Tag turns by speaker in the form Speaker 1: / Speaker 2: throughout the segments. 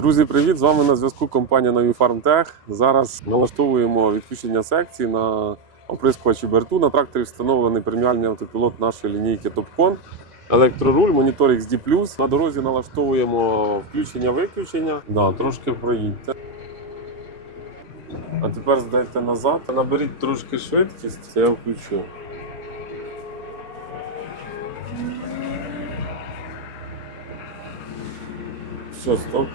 Speaker 1: Друзі, привіт! З вами на зв'язку компанія Нові FarmTech. Зараз налаштовуємо відключення секції на оприскувачі берту. На тракторі встановлений преміальний автопілот нашої лінійки TopCon. Електроруль, монітор XD+. На дорозі налаштовуємо включення-виключення. Да, трошки проїдьте. А тепер здайте назад. Наберіть трошки швидкість, це я включу. Все, стоп.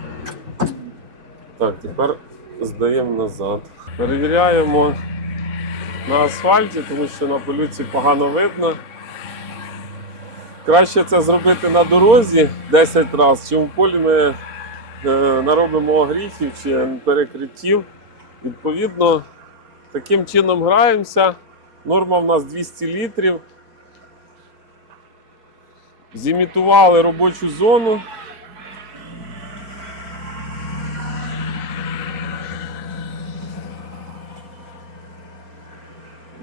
Speaker 1: Так, тепер здаємо назад. Перевіряємо на асфальті, тому що на полюці погано видно. Краще це зробити на дорозі 10 разів, чим в полі ми е, наробимо огріхів чи перекриттів. Відповідно, таким чином граємося. Норма в нас 200 літрів. Зімітували робочу зону.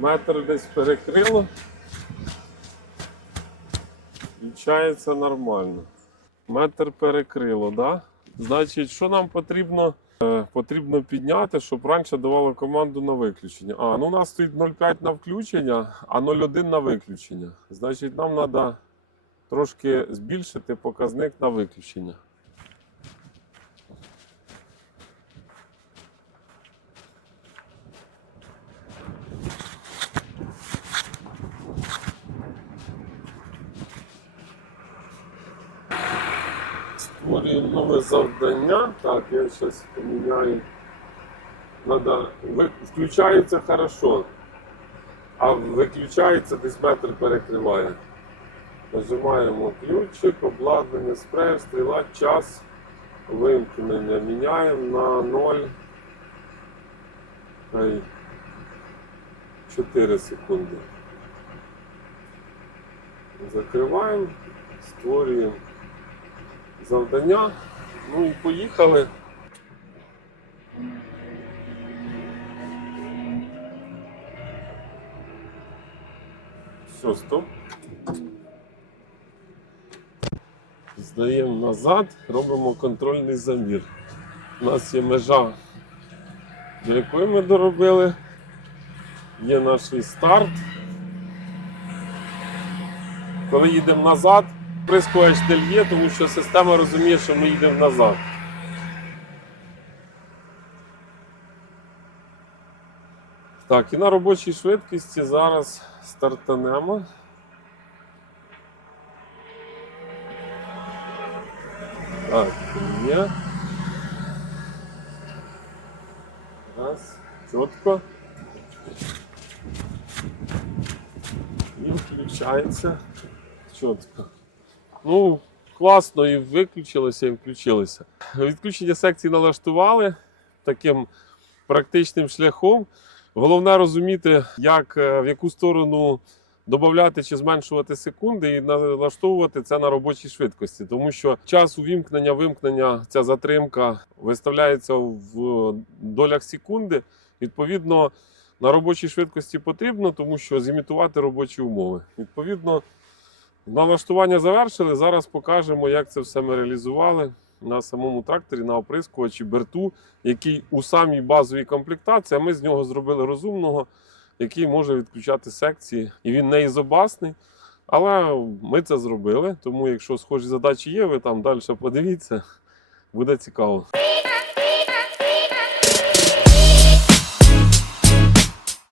Speaker 1: Метр десь перекрило. Включається нормально. Метр перекрило, да? Значить, що нам потрібно? Е, Потрібно підняти, щоб раніше давало команду на виключення. А, ну у нас стоїть 0,5 на включення, а 0,1 на виключення. Значить, нам треба трошки збільшити показник на виключення. Створюємо нове завдання. Так, я зараз поміняю. Надо... Включається хорошо, а виключається десь метр перекриває. Нажимаємо ключик, обладнання, спрей, стріла, час вимкнення. Міняємо на 0. 4 секунди. Закриваємо, створюємо завдання. Ну і поїхали. Все, стоп. Здаємо назад, робимо контрольний замір. У нас є межа, до якої ми доробили. Є наш старт. Коли їдемо назад, не лє, тому що система розуміє, що ми їдемо назад. Так, і на робочій швидкості зараз стартанемо. Так, є. Раз, чітко. І включається чітко. Ну, класно і виключилося, і включилося. Відключення секції налаштували таким практичним шляхом. Головне розуміти, як, е, в яку сторону додати чи зменшувати секунди і налаштовувати це на робочій швидкості, тому що час увімкнення, вимкнення, ця затримка виставляється в долях секунди. Відповідно, на робочій швидкості потрібно, тому що зімітувати робочі умови. Відповідно, налаштування завершили. Зараз покажемо, як це все ми реалізували на самому тракторі, на оприскувачі берту, який у самій базовій комплектації, а ми з нього зробили розумного, який може відключати секції. І він не ізобасний. Але ми це зробили. Тому, якщо схожі задачі є, ви там далі подивіться, буде цікаво.